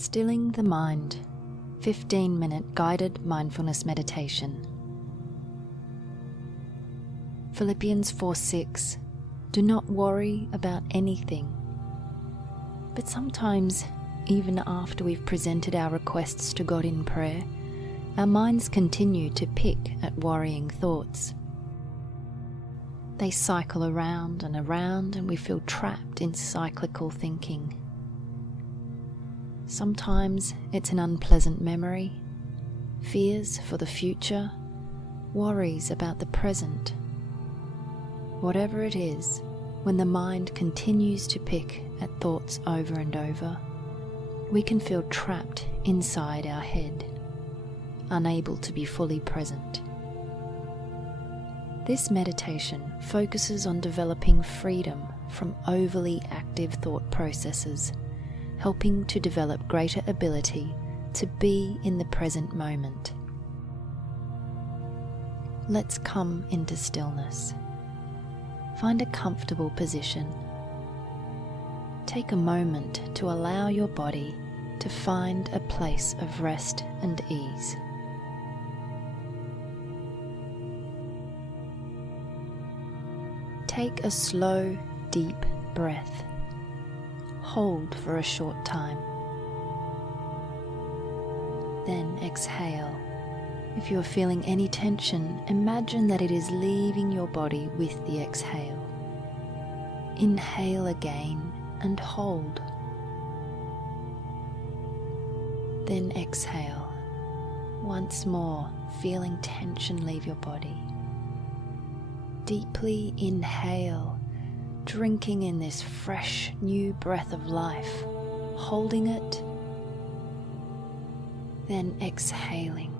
Stilling the Mind, 15-minute guided mindfulness meditation. Philippians 4:6. Do not worry about anything. But sometimes, even after we've presented our requests to God in prayer, our minds continue to pick at worrying thoughts. They cycle around, and we feel trapped in cyclical thinking. Sometimes it's an unpleasant memory, fears for the future, worries about the present. Whatever it is, when the mind continues to pick at thoughts over and over, we can feel trapped inside our head, unable to be fully present. This meditation focuses on developing freedom from overly active thought processes, helping to develop greater ability to be in the present moment. Let's come into stillness. Find a comfortable position. Take a moment to allow your body to find a place of rest and ease. Take a slow, deep breath. Hold for a short time. Then exhale. If you are feeling any tension, imagine that it is leaving your body with the exhale. Inhale again and hold. Then exhale. Once more, feeling tension leave your body. Deeply inhale, drinking in this fresh new breath of life, holding it, then exhaling.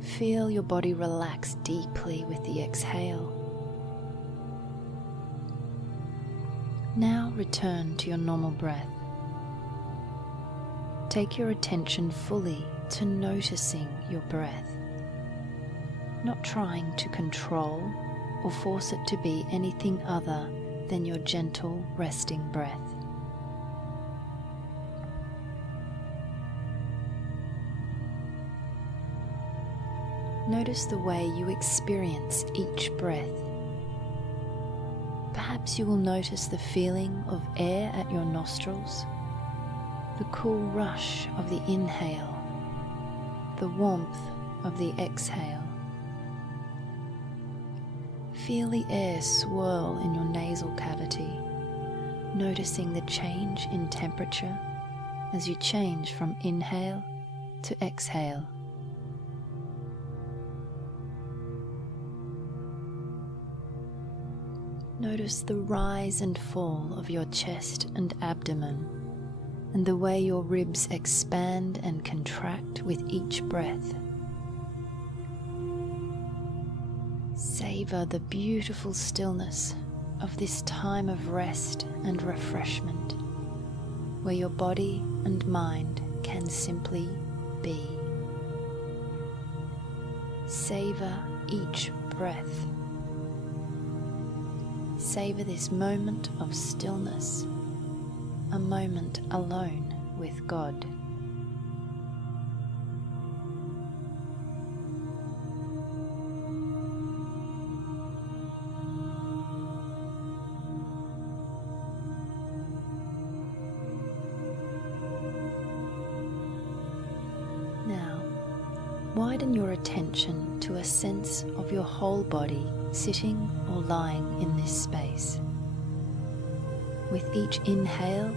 Feel your body relax deeply with the exhale. Now return to your normal breath. Take your attention fully to noticing your breath, not trying to control or force it to be anything other than your gentle, resting breath. Notice the way you experience each breath. Perhaps you will notice the feeling of air at your nostrils, the cool rush of the inhale, the warmth of the exhale. Feel the air swirl in your nasal cavity, noticing the change in temperature as you change from inhale to exhale. Notice the rise and fall of your chest and abdomen, and the way your ribs expand and contract with each breath. Savor the beautiful stillness of this time of rest and refreshment, where your body and mind can simply be. Savor each breath. Savor this moment of stillness, a moment alone with God. Now, widen your attention to a sense of your whole body sitting or lying in this space. With each inhale,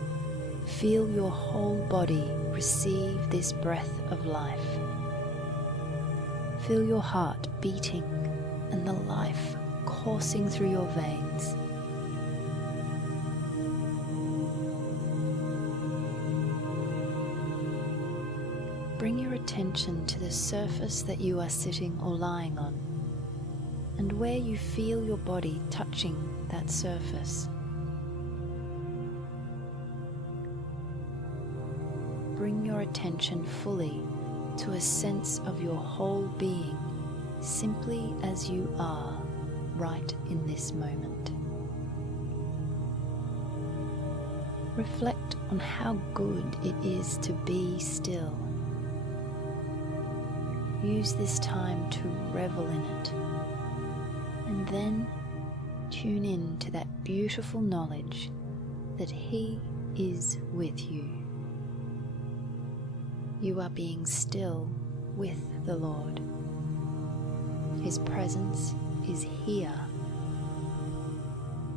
feel your whole body receive this breath of life. Feel your heart beating and the life coursing through your veins. Bring your attention to the surface that you are sitting or lying on, and where you feel your body touching that surface. Bring your attention fully to a sense of your whole being, simply as you are right in this moment. reflect on how good it is to be still. Use this time to revel in it, and then tune in to that beautiful knowledge that He is with you. You are being still with the Lord. His presence is here.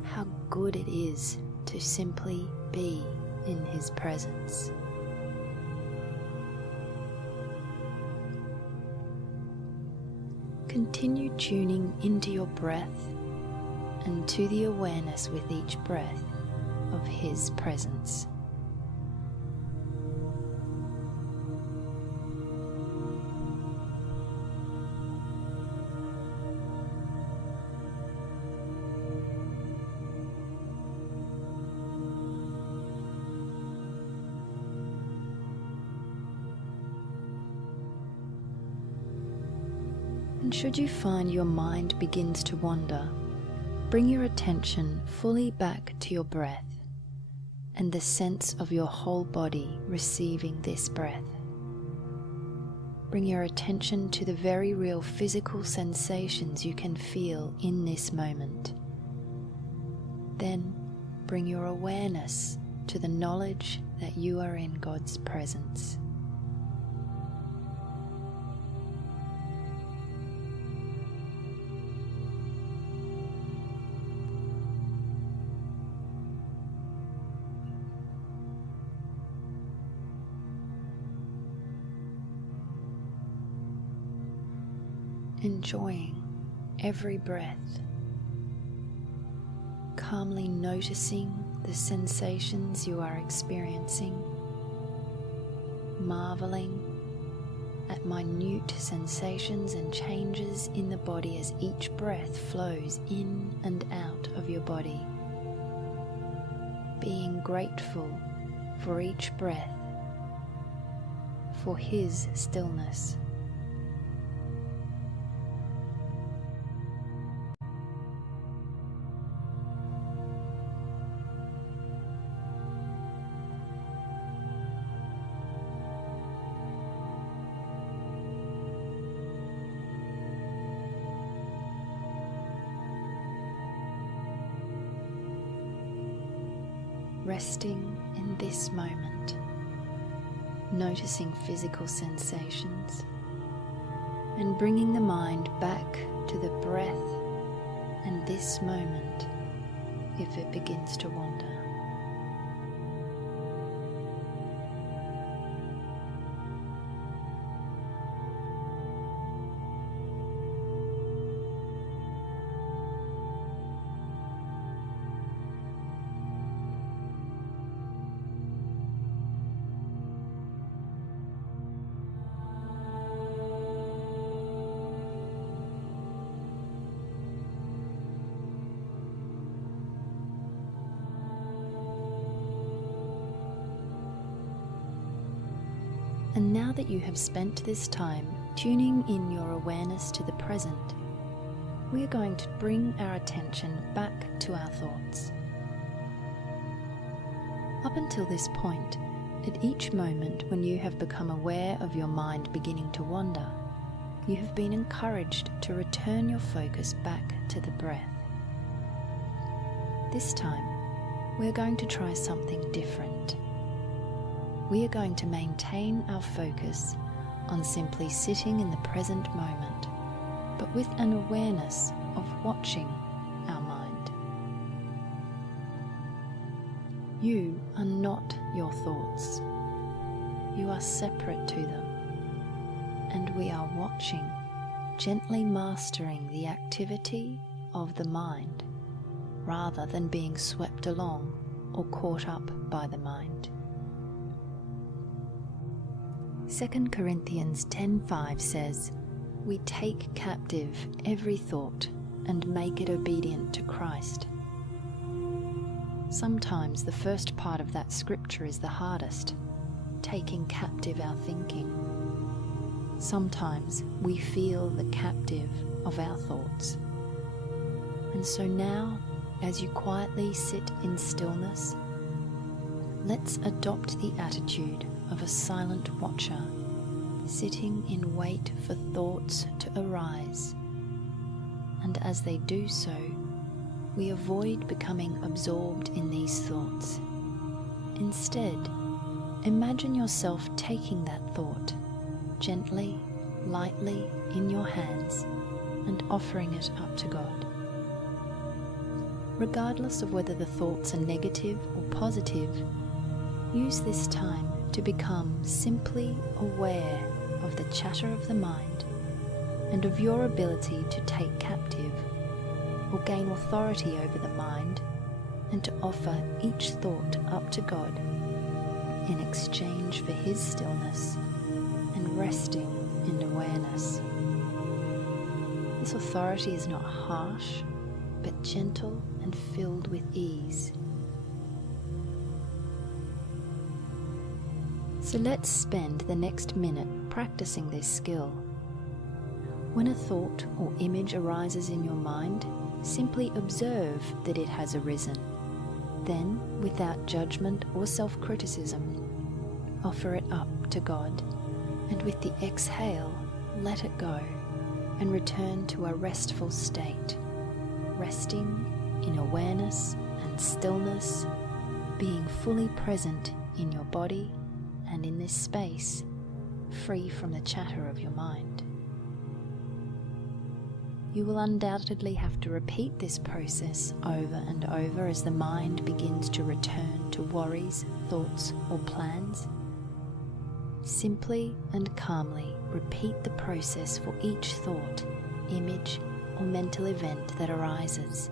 How good it is to simply be in His presence. Continue tuning into your breath and to the awareness with each breath of His presence. And should you find your mind begins to wander, bring your attention fully back to your breath and the sense of your whole body receiving this breath. Bring your attention to the very real physical sensations you can feel in this moment. Then bring your awareness to the knowledge that you are in God's presence. Enjoying every breath, calmly noticing the sensations you are experiencing, marveling at minute sensations and changes in the body as each breath flows in and out of your body, being grateful for each breath, for His stillness. Resting in this moment, noticing physical sensations, and bringing the mind back to the breath and this moment if it begins to wander. And now that you have spent this time tuning in your awareness to the present, we are going to bring our attention back to our thoughts. Up until this point, at each moment when you have become aware of your mind beginning to wander, you have been encouraged to return your focus back to the breath. This time, we are going to try something different. We are going to maintain our focus on simply sitting in the present moment, but with an awareness of watching our mind. You are not your thoughts. You are separate to them, and we are watching, gently mastering the activity of the mind, rather than being swept along or caught up by the mind. 2 Corinthians 10:5 says, "We take captive every thought and make it obedient to Christ." Sometimes the first part of that scripture is the hardest, taking captive our thinking. Sometimes we feel the captive of our thoughts. And so now, as you quietly sit in stillness, let's adopt the attitude of a silent watcher, sitting in wait for thoughts to arise. And as they do so, we avoid becoming absorbed in these thoughts. Instead, imagine yourself taking that thought gently, lightly in your hands and offering it up to God. Regardless of whether the thoughts are negative or positive, use this time to become simply aware of the chatter of the mind and of your ability to take captive or gain authority over the mind, and to offer each thought up to God in exchange for His stillness and resting in awareness. This authority is not harsh, but gentle and filled with ease. So let's spend the next minute practicing this skill. When a thought or image arises in your mind, simply observe that it has arisen. Then, without judgment or self-criticism, offer it up to God, and with the exhale, let it go and return to a restful state, resting in awareness and stillness, being fully present in your body and in this space, free from the chatter of your mind. You will undoubtedly have to repeat this process over and over as the mind begins to return to worries, thoughts, or plans. Simply and calmly repeat the process for each thought, image, or mental event that arises,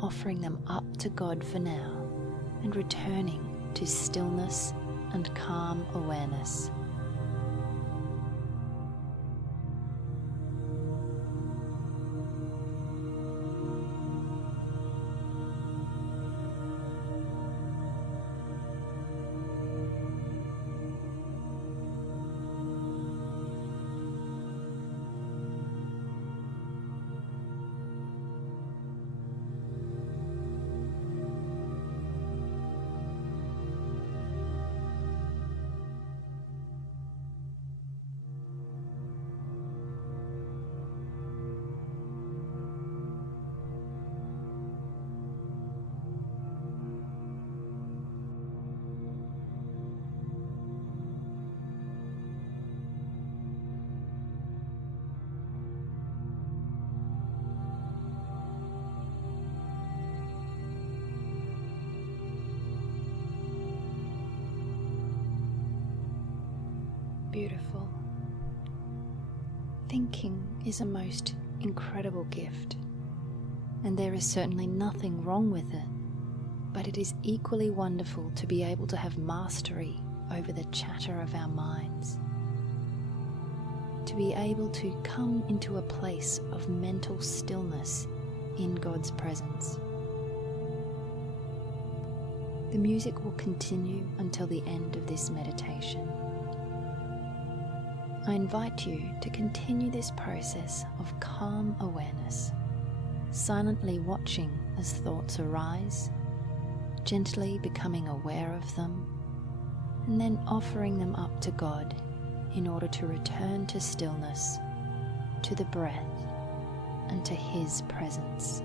offering them up to God for now and returning to stillness and calm awareness. Beautiful. Thinking is a most incredible gift, and there is certainly nothing wrong with it, but it is equally wonderful to be able to have mastery over the chatter of our minds, to be able to come into a place of mental stillness in God's presence. The music will continue until the end of this meditation. I invite you to continue this process of calm awareness, silently watching as thoughts arise, gently becoming aware of them, and then offering them up to God in order to return to stillness, to the breath, and to His presence.